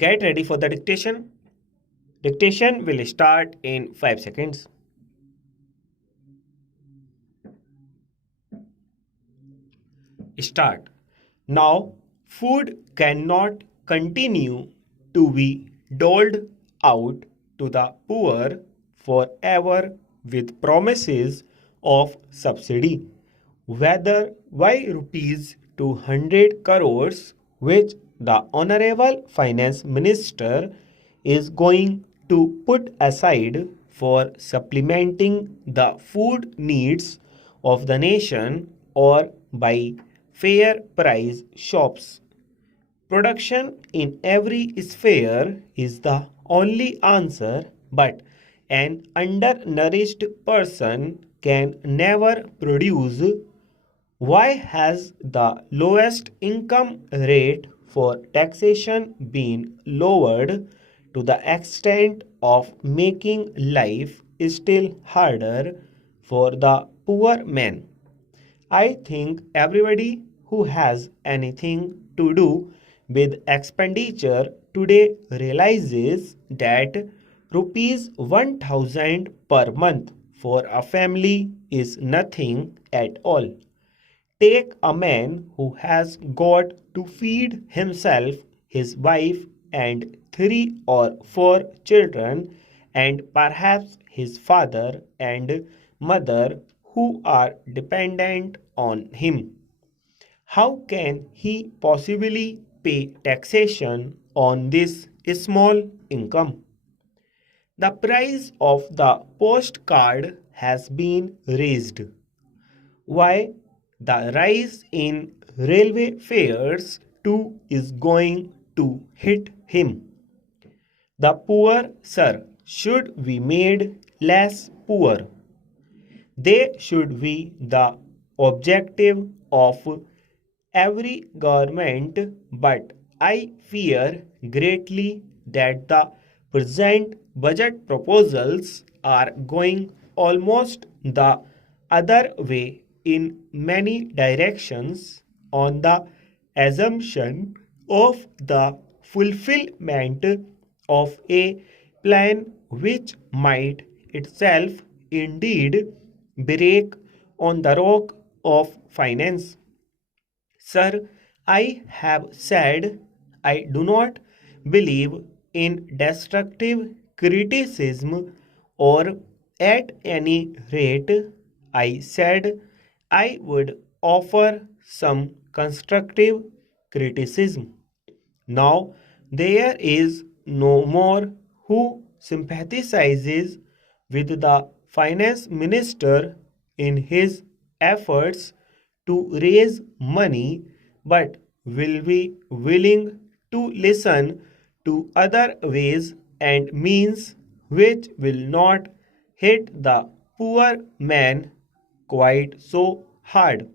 Get ready for the dictation. Dictation will start in 5 seconds. Start. Now, food cannot continue to be doled out to the poor forever with promises of subsidy, whether by rupees 200 crores, which the Honorable Finance Minister is going to put aside for supplementing the food needs of the nation, or by fair price shops. Production in every sphere is the only answer, but an undernourished person can never produce. Why has the lowest income rate for taxation been lowered to the extent of making life still harder for the poor man? I think everybody who has anything to do with expenditure today realizes that rupees 1000 per month for a family is nothing at all. Take a man who has got to feed himself, his wife, and 3 or 4 children, and perhaps his father and mother who are dependent on him. How can he possibly pay taxation on this small income? The price of the postcard has been raised. Why? The rise in railway fares too is going to hit him. The poor, sir, should be made less poor. They should be the objective of every government, but I fear greatly that the present budget proposals are going almost the other way in many directions, on the assumption of the fulfillment of a plan which might itself indeed break on the rock of finance. Sir, I have said I do not believe in destructive criticism, or at any rate, I said I would offer some constructive criticism. Now there is no more who sympathizes with the finance minister in his efforts to raise money, but will be willing to listen to other ways and means which will not hit the poor man quite so hard.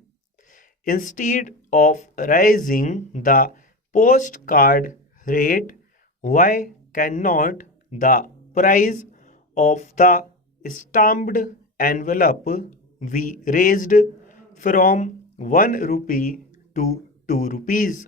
Instead of raising the postcard rate, why cannot the price of the stamped envelope be raised from 1 rupee to 2 rupees?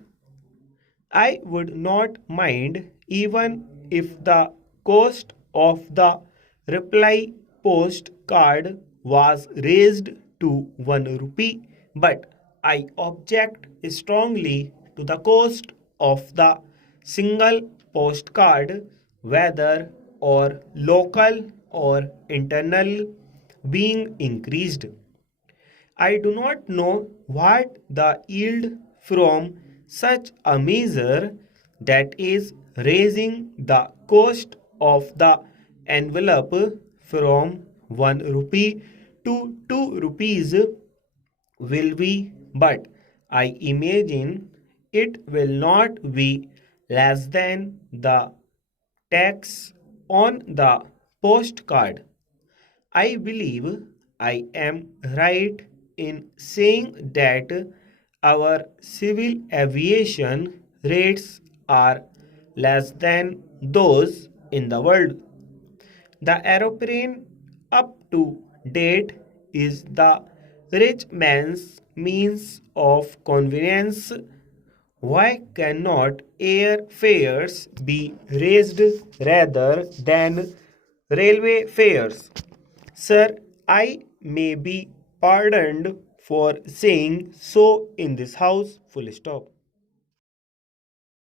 I would not mind even if the cost of the reply postcard was raised to 1 rupee, but I object strongly to the cost of the single postcard, whether or local or internal, being increased. I do not know what the yield from such a measure, that is raising the cost of the envelope from 1 rupee to 2 rupees, will be, but I imagine it will not be less than the tax on the postcard. I believe I am right in saying that our civil aviation rates are less than those in the world. The aeroplane up to date is the rich man's means of convenience. Why cannot air fares be raised rather than railway fares? Sir, I may be pardoned for saying so in this house. Full stop.